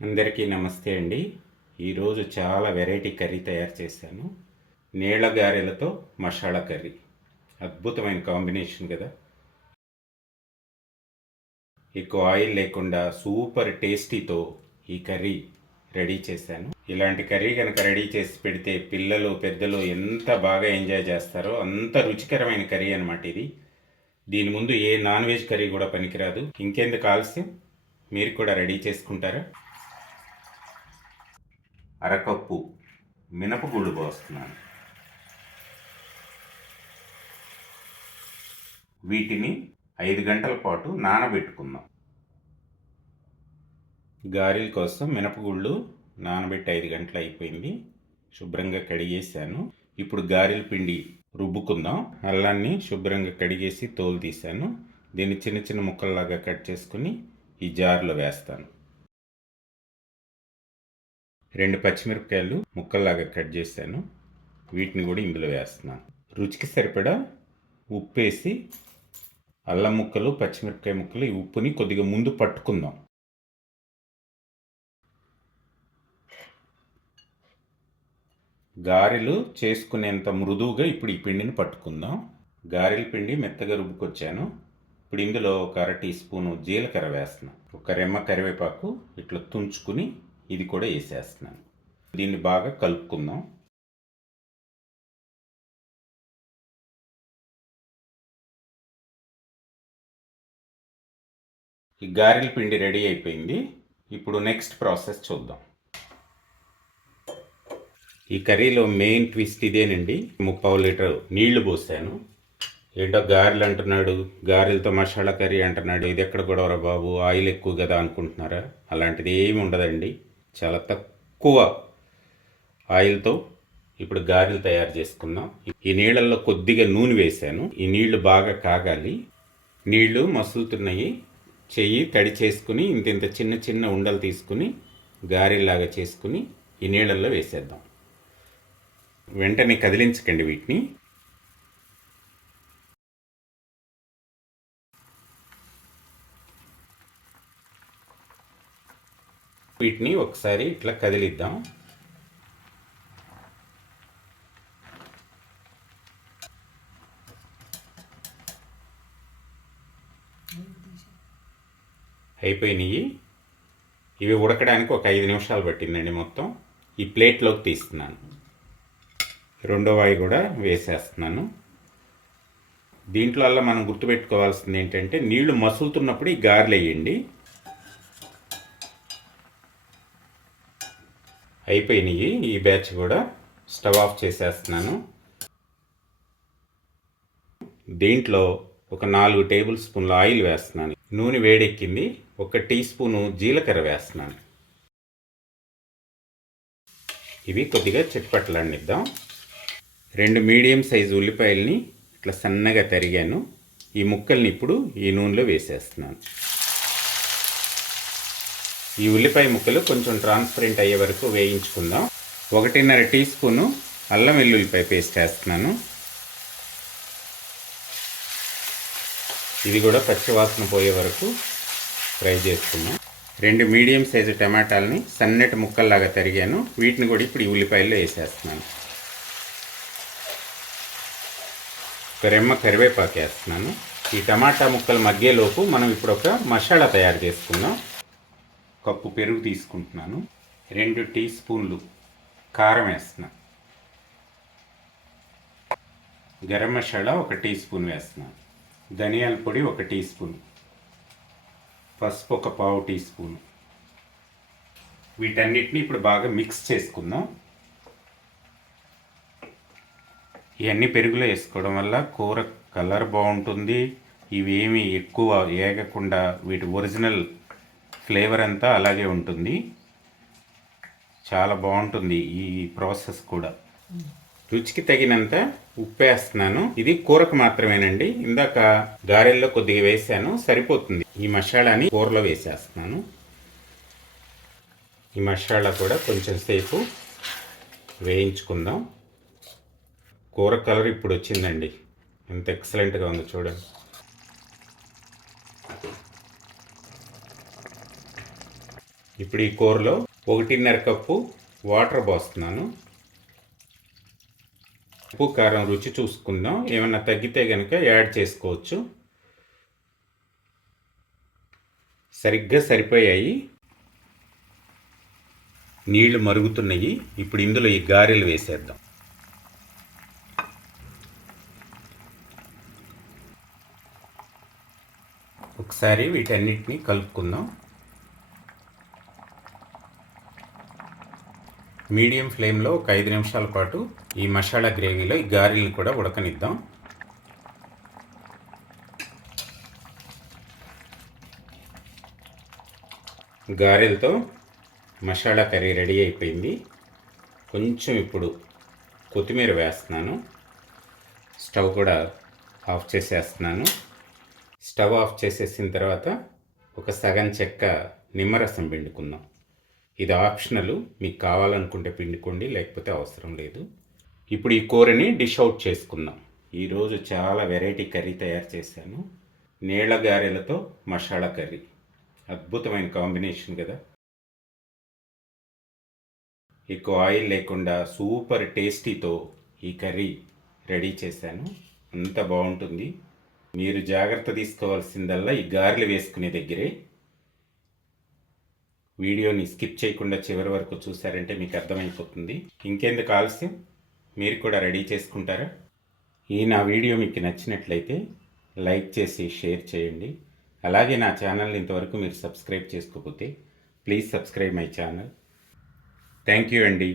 అందరికీ నమస్తే అండి. ఈరోజు చాలా వెరైటీ కర్రీ తయారు చేశాను. నీళ్ళ గారెలతో మసాలా కర్రీ. అద్భుతమైన కాంబినేషన్ కదా. ఎక్కువ ఆయిల్ లేకుండా సూపర్ టేస్టీతో ఈ కర్రీ రెడీ చేశాను. ఇలాంటి కర్రీ కనుక రెడీ చేసి పెడితే పిల్లలు పెద్దలు ఎంత బాగా ఎంజాయ్ చేస్తారో అంత రుచికరమైన కర్రీ అనమాట ఇది. దీని ముందు ఏ నాన్ వెజ్ కర్రీ కూడా పనికిరాదు. ఇంకెందుకు ఆలస్యం? మీరు కూడా రెడీ చేసుకుంటారా? అరకప్పు మినపగుళ్ళు పోస్తున్నాను. వీటిని ఐదు గంటల పాటు నానబెట్టుకుందాం. గారెల కోసం మినపగుళ్ళు నానబెట్టి ఐదు గంటలు అయిపోయింది. శుభ్రంగా కడిగేసాను ఇప్పుడు గారెల పిండి రుబ్బుకుందాం. అల్లాన్ని శుభ్రంగా కడిగేసి తోలు తీశాను. దీన్ని చిన్న చిన్న ముక్కల్లాగా కట్ చేసుకుని ఈ జార్లో వేస్తాను. రెండు పచ్చిమిరపకాయలు ముక్కల్లాగా కట్ చేశాను. వీటిని కూడా ఇందులో వేస్తున్నాను. రుచికి సరిపడా ఉప్పు వేసి అల్లం ముక్కలు పచ్చిమిరపకాయ ముక్కలు ఈ ఉప్పుని కొద్దిగా ముందు పట్టుకుందాం. గారెలు చేసుకునేంత మృదువుగా ఇప్పుడు ఈ పిండిని పట్టుకుందాం. గారెల పిండి మెత్తగా రుబ్బుకొచ్చాను. ఇప్పుడు ఇందులో ఒక అర టీ స్పూను జీలకర్ర వేస్తున్నాం ఒక రెమ్మ కరివేపాకు ఇట్లా తుంచుకుని ఇది కూడా వేసేస్తున్నాను. దీన్ని బాగా కలుపుకుందాం. ఈ గారెల పిండి రెడీ అయిపోయింది. ఇప్పుడు నెక్స్ట్ ప్రాసెస్ చూద్దాం. ఈ కర్రీలో మెయిన్ ట్విస్ట్ ఇదేనండి. ముప్పావు లీటర్ నీళ్ళు పోసాను. ఏంటో గారెలు అంటున్నాడు. గారెలతో మసాలా కర్రీ అంటున్నాడు. ఇది ఎక్కడ గొడవరా బాబు? ఆయిల్ ఎక్కువ కదా అనుకుంటున్నారా? అలాంటిది ఏమి ఉండదండి. చాలా తక్కువ ఆయిల్తో ఇప్పుడు గారెలు తయారు చేసుకుందాం. ఈ నీళ్ళల్లో కొద్దిగా నూనె వేశాను. ఈ నీళ్ళు బాగా కాగాలి. నీళ్ళు మసులుతున్నాయి. చెయ్యి తడి చేసుకుని ఇంత ఇంత చిన్న చిన్న ఉండలు తీసుకుని గారెల్లాగా చేసుకుని ఈ నీళ్ళల్లో వేసేద్దాం. వెంటనే కదిలించకండి వీటిని. వీటిని ఒకసారి ఇట్లా కదిలిద్దాం. అయిపోయినాయి. ఇవి ఉడకడానికి ఒక ఐదు నిమిషాలు పట్టిందండి మొత్తం. ఈ ప్లేట్లోకి తీస్తున్నాను. రెండో వాయి కూడా వేసేస్తున్నాను. దీంట్లో అలా మనం గుర్తుపెట్టుకోవాల్సింది ఏంటంటే నీళ్ళు మసులుతున్నప్పుడు ఈ గారెలు వేయండి. అయిపోయినాయి. ఈ బ్యాచ్ కూడా స్టవ్ ఆఫ్ చేసేస్తున్నాను. దీంట్లో ఒక నాలుగు టేబుల్ స్పూన్ల ఆయిల్ వేస్తున్నాను. నూనె వేడెక్కింది. ఒక టీ స్పూను జీలకర్ర వేస్తున్నాను. ఇవి కొద్దిగా చిట్పట్లాడిద్దాం రెండు మీడియం సైజు ఉల్లిపాయల్ని ఇట్లా సన్నగా తరిగాను. ఈ ముక్కల్ని ఇప్పుడు ఈ నూనెలో వేసేస్తున్నాను. ఈ ఉల్లిపాయ ముక్కలు కొంచెం ట్రాన్స్పరెంట్ అయ్యే వరకు వేయించుకుందాం. ఒకటిన్నర టీ స్పూను అల్లం వెల్లుల్లిపాయ పేస్ట్ వేస్తున్నాను. ఇది కూడా పచ్చివాసన పోయే వరకు ఫ్రై చేసుకున్నాం రెండు మీడియం సైజు టమాటాలని సన్నటి ముక్కల్లాగా తరిగాను. వీటిని కూడా ఇప్పుడు ఈ ఉల్లిపాయల్లో వేసేస్తున్నాను. ఒక రెమ్మ కరివేపాకు వేస్తున్నాను. ఈ టమాటా ముక్కలు మగ్గేలోపు మనం ఇప్పుడు ఒక మసాలా తయారు చేసుకుందాం. కప్పు పెరుగు తీసుకుంటున్నాను. రెండు టీ స్పూన్లు కారం వేస్తున్నా. గరం మసాలా ఒక టీ స్పూన్ వేస్తున్నాను ధనియాల పొడి ఒక టీ స్పూన్. పసుపు ఒక పావు టీ స్పూన్. వీటన్నిటిని ఇప్పుడు బాగా మిక్స్ చేసుకుందాం. ఇవన్నీ పెరుగులో వేసుకోవడం వల్ల కూర కలర్ బాగుంటుంది. ఇవేమి ఎక్కువ ఏగకుండా వీటి ఒరిజినల్ ఫ్లేవర్ అంతా అలాగే ఉంటుంది. చాలా బాగుంటుంది ఈ ప్రాసెస్ కూడా. రుచికి తగినంత ఉప్పు వేస్తున్నాను. ఇది కూరకు మాత్రమేనండి. ఇందాక గారెల్లో కొద్దిగా వేసాను. సరిపోతుంది. ఈ మసాలాని కూరలో వేసేస్తున్నాను. ఈ మసాలా కూడా కొంచెం సేపు వేయించుకుందాం. కూర కలర్ ఇప్పుడు వచ్చిందండి. ఎంత ఎక్సలెంట్గా ఉందో చూడండి. ఇప్పుడు ఈ కూరలో ఒకటిన్నర కప్పు వాటర్ పోస్తున్నాను. ఉప్పు కారం రుచి చూసుకుందాం. ఏమైనా తగ్గితే కనుక యాడ్ చేసుకోవచ్చు. సరిగ్గా సరిపోయాయి. నీళ్ళు మరుగుతున్నాయి. ఇప్పుడు ఇందులో ఈ గారెలు వేసేద్దాం. ఒకసారి వీటన్నిటిని కలుపుకుందాం. మీడియం ఫ్లేమ్లో ఒక ఐదు నిమిషాల పాటు ఈ మసాలా గ్రేవీలో ఈ గారెలను కూడా ఉడకనిద్దాం. గారెలతో మసాలా కర్రీ రెడీ అయిపోయింది. కొంచెం ఇప్పుడు కొత్తిమీర వేస్తున్నాను. స్టవ్ కూడా ఆఫ్ చేసేస్తున్నాను. స్టవ్ ఆఫ్ చేసేసిన తర్వాత ఒక సగం చెక్క నిమ్మరసం పిండుకుందాం. ఇది ఆప్షనల్. మీకు కావాలనుకుంటే పిండుకోండి లేకపోతే అవసరం లేదు. ఇప్పుడు ఈ కూరని డిష్ అవుట్ చేసుకుందాం. ఈరోజు చాలా వెరైటీ కర్రీ తయారు చేశాను. నీళ్ళ గారెలతో మసాలా కర్రీ. అద్భుతమైన కాంబినేషన్ కదా. ఎక్కువ ఆయిల్ లేకుండా సూపర్ టేస్టీతో ఈ కర్రీ రెడీ చేశాను. అంత బాగుంటుంది. మీరు జాగ్రత్త తీసుకోవాల్సిందల్లా ఈ గారెలు వేసుకునే దగ్గరే వీడియోని స్కిప్ చేయకుండా చివరి వరకు చూసారంటే మీకు అర్థమైపోతుంది. ఇంకెందుకు ఆలస్యం? మీరు కూడా రెడీ చేసుకుంటారా? ఈ నా వీడియో మీకు నచ్చినట్లయితే లైక్ చేసి షేర్ చేయండి. అలాగే నా ఛానల్ ఇంతవరకు మీరు సబ్స్క్రైబ్ చేసుకోకపోతే please subscribe my channel. Thank you అండి.